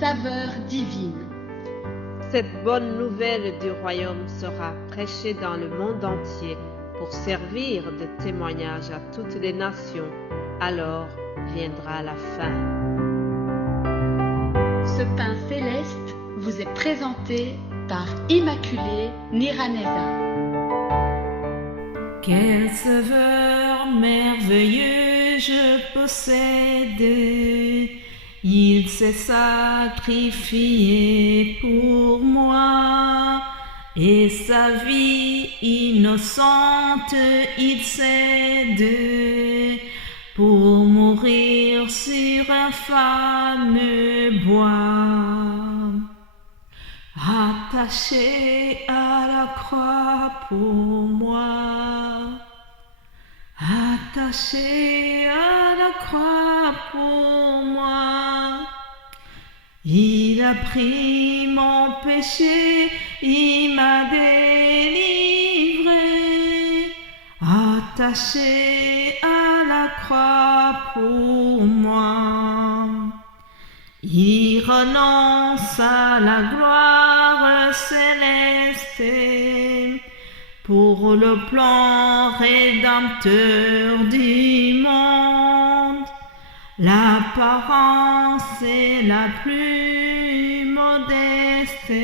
saveur divine. Cette bonne nouvelle du royaume sera prêchée dans le monde entier pour servir de témoignage à toutes les nations. Alors viendra la fin. Ce pain céleste vous est présenté par Immaculée Niraneza. Quelle saveur merveilleuse je possède, il s'est sacrifié pour moi, et sa vie innocente il cède, pour mourir sur un fameux bois. Attaché à la croix pour moi, attaché à la croix pour moi, il a pris mon péché, il m'a délivré, attaché à la croix pour moi. Il renonce à la gloire céleste pour le plan rédempteur du monde. L'apparence est la plus modeste,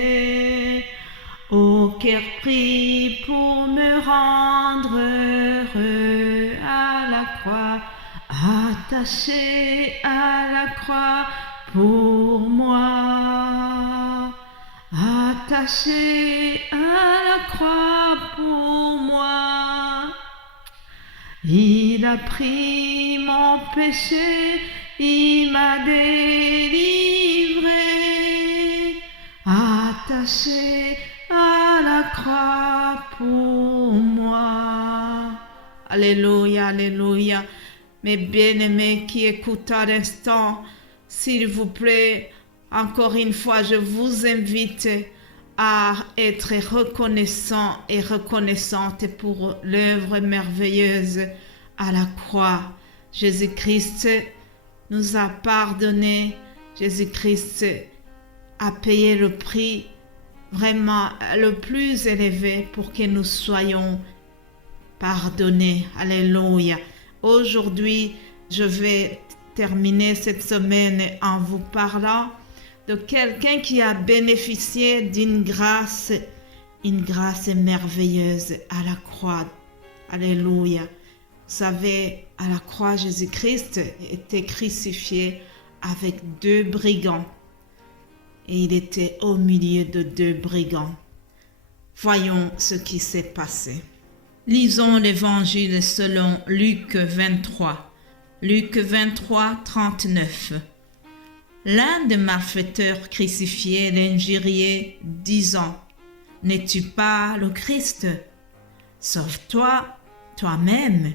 au cœur pris pour me rendre heureux à la croix, attaché à la croix pour moi, attaché à la croix pour moi. Il a pris mon péché, il m'a délivré, attaché à la croix pour moi. Alléluia, alléluia. Mes bien-aimés qui écoutent à l'instant, s'il vous plaît, encore une fois, je vous invite à être reconnaissant et reconnaissante pour l'œuvre merveilleuse à la croix. Jésus-Christ nous a pardonné. Jésus-Christ a payé le prix vraiment le plus élevé pour que nous soyons pardonnés. Alléluia. Aujourd'hui, je vais terminer cette semaine en vous parlant de quelqu'un qui a bénéficié d'une grâce merveilleuse à la croix. Alléluia. Vous savez, à la croix, Jésus-Christ était crucifié avec 2 brigands. Et il était au milieu de 2 brigands. Voyons ce qui s'est passé. Lisons l'évangile selon Luc 23. Luc 23, 39. L'un des malfaiteurs crucifiés l'injuriait, disant, « N'es-tu pas le Christ? Sauve-toi toi-même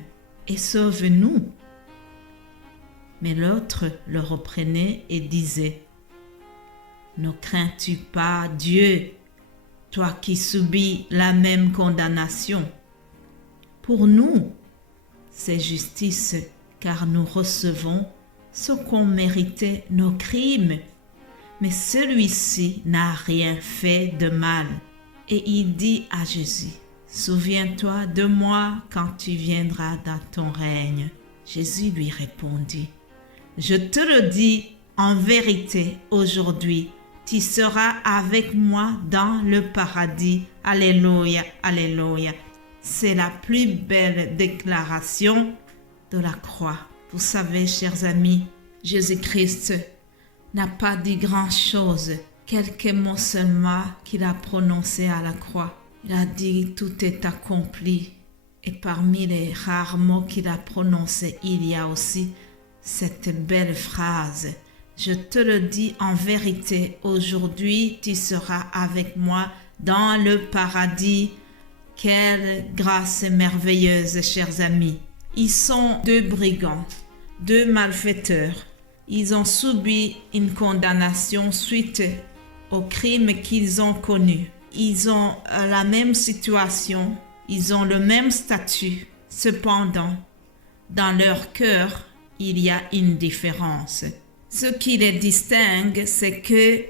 et sauve-nous. » Mais l'autre le reprenait et disait, « Ne crains-tu pas Dieu, toi qui subis la même condamnation? Pour nous, c'est justice, car nous recevons ce qu'ont mérité nos crimes. Mais celui-ci n'a rien fait de mal. » Et il dit à Jésus, « Souviens-toi de moi quand tu viendras dans ton règne. » Jésus lui répondit, « Je te le dis en vérité aujourd'hui, tu seras avec moi dans le paradis. » Alléluia, alléluia. C'est la plus belle déclaration de la croix. Vous savez, chers amis, Jésus-Christ n'a pas dit grand-chose, quelques mots seulement qu'il a prononcés à la croix. Il a dit « tout est accompli ». Et parmi les rares mots qu'il a prononcés, il y a aussi cette belle phrase « Je te le dis en vérité, aujourd'hui tu seras avec moi dans le paradis ». Quelle grâce merveilleuse, chers amis. Ils sont 2 brigands, 2 malfaiteurs. Ils ont subi une condamnation suite au crime qu'ils ont commis. Ils ont la même situation, ils ont le même statut. Cependant, dans leur cœur, il y a une différence. Ce qui les distingue, c'est que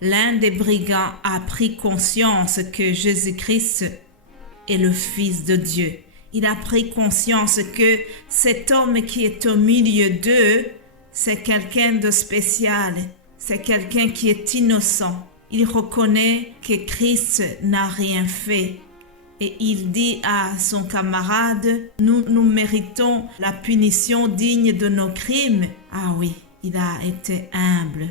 l'un des brigands a pris conscience que Jésus-Christ est le Fils de Dieu. Il a pris conscience que cet homme qui est au milieu d'eux, c'est quelqu'un de spécial, c'est quelqu'un qui est innocent. Il reconnaît que Christ n'a rien fait. Et il dit à son camarade, nous méritons la punition digne de nos crimes. Ah oui, il a été humble.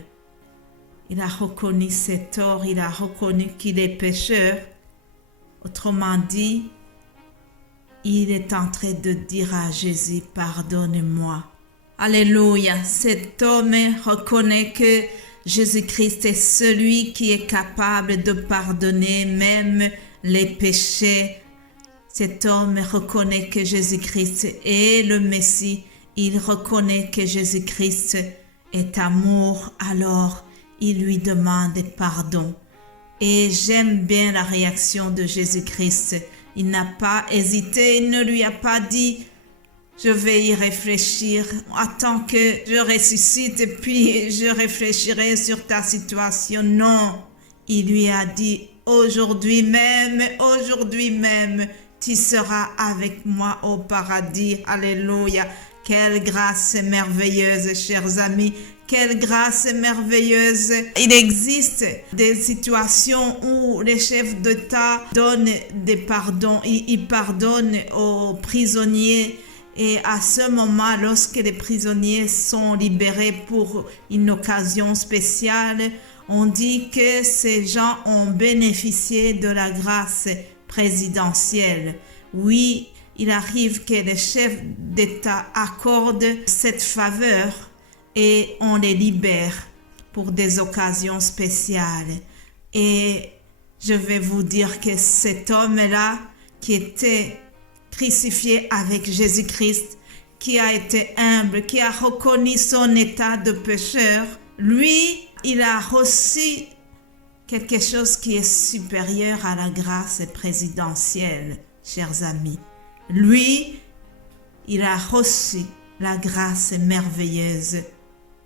Il a reconnu ses torts, il a reconnu qu'il est pécheur. Autrement dit, il est en train de dire à Jésus, pardonne-moi. Alléluia, cet homme reconnaît que Jésus-Christ est celui qui est capable de pardonner même les péchés. Cet homme reconnaît que Jésus-Christ est le Messie. Il reconnaît que Jésus-Christ est amour. Alors, il lui demande pardon. Et j'aime bien la réaction de Jésus-Christ. Il n'a pas hésité, il ne lui a pas dit « Je vais y réfléchir, attends que je ressuscite et puis je réfléchirai sur ta situation. » Non, il lui a dit « Aujourd'hui même, tu seras avec moi au paradis. » Alléluia. Quelle grâce merveilleuse, chers amis. Quelle grâce merveilleuse. Il existe des situations où les chefs d'État donnent des pardons. Ils pardonnent aux prisonniers. Et à ce moment, lorsque les prisonniers sont libérés pour une occasion spéciale, on dit que ces gens ont bénéficié de la grâce présidentielle. Oui, il arrive que les chefs d'État accordent cette faveur et on les libère pour des occasions spéciales. Et je vais vous dire que cet homme-là qui était crucifié avec Jésus-Christ, qui a été humble, qui a reconnu son état de pécheur, lui, il a reçu quelque chose qui est supérieur à la grâce présidentielle, chers amis. Lui, il a reçu la grâce merveilleuse,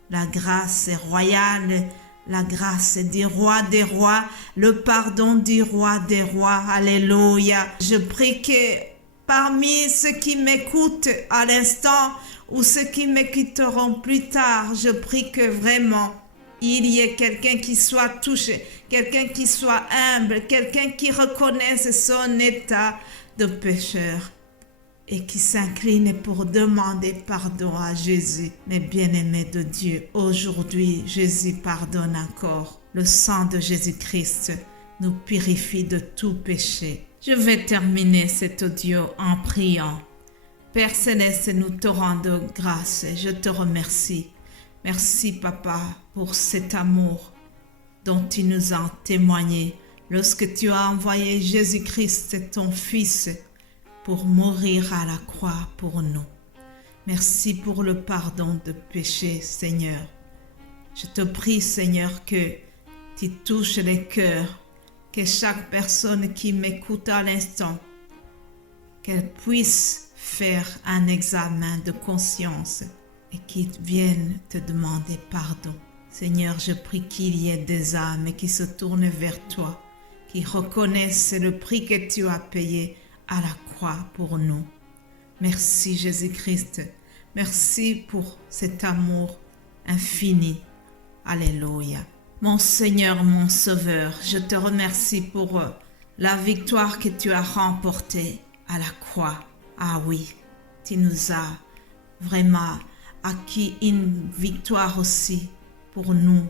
la grâce royale, la grâce du roi des rois, le pardon du roi des rois. Alléluia. Je prie que parmi ceux qui m'écoutent à l'instant ou ceux qui m'écouteront plus tard, je prie que vraiment il y ait quelqu'un qui soit touché, quelqu'un qui soit humble, quelqu'un qui reconnaisse son état de pécheur et qui s'incline pour demander pardon à Jésus. Mais bien-aimés de Dieu, aujourd'hui, Jésus pardonne encore. Le sang de Jésus-Christ nous purifie de tout péché. Je vais terminer cet audio en priant. Père Céleste, nous te rendons grâce. Je te remercie. Merci, Papa, pour cet amour dont tu nous as témoigné lorsque tu as envoyé Jésus-Christ, ton Fils, pour mourir à la croix pour nous. Merci pour le pardon de péché, Seigneur. Je te prie, Seigneur, que tu touches les cœurs, que chaque personne qui m'écoute à l'instant, qu'elle puisse faire un examen de conscience et qu'ils viennent te demander pardon. Seigneur, je prie qu'il y ait des âmes qui se tournent vers toi, qui reconnaissent le prix que tu as payé à la croix pour nous. Merci Jésus-Christ. Merci pour cet amour infini. Alléluia. Mon Seigneur, mon Sauveur, je te remercie pour la victoire que tu as remportée à la croix. Ah oui, tu nous as vraiment acquis une victoire aussi pour nous.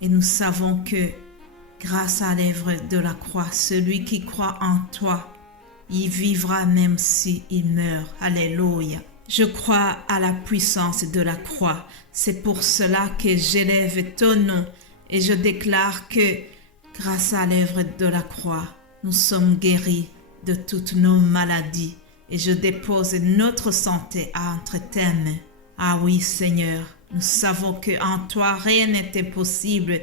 Et nous savons que grâce à l'œuvre de la croix, celui qui croit en toi, il vivra même s'il meurt. Alléluia. Je crois à la puissance de la croix. C'est pour cela que j'élève ton nom et je déclare que grâce à l'œuvre de la croix, nous sommes guéris de toutes nos maladies et je dépose notre santé entre tes mains. Ah oui, Seigneur, nous savons qu'en toi rien n'était possible.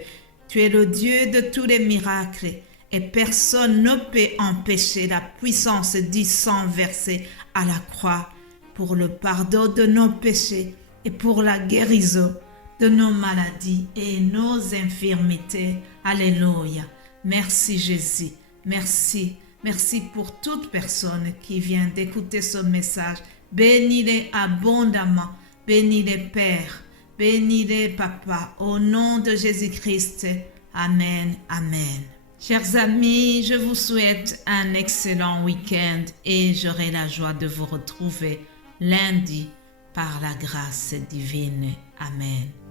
Tu es le Dieu de tous les miracles et personne ne peut empêcher la puissance du sang versé à la croix pour le pardon de nos péchés et pour la guérison de nos maladies et nos infirmités. Alléluia. Merci Jésus. Merci. Merci pour toute personne qui vient d'écouter ce message. Bénis-les abondamment. Bénis-les Père. Bénis-les Papa. Au nom de Jésus-Christ. Amen. Amen. Chers amis, je vous souhaite un excellent week-end et j'aurai la joie de vous retrouver lundi par la grâce divine. Amen.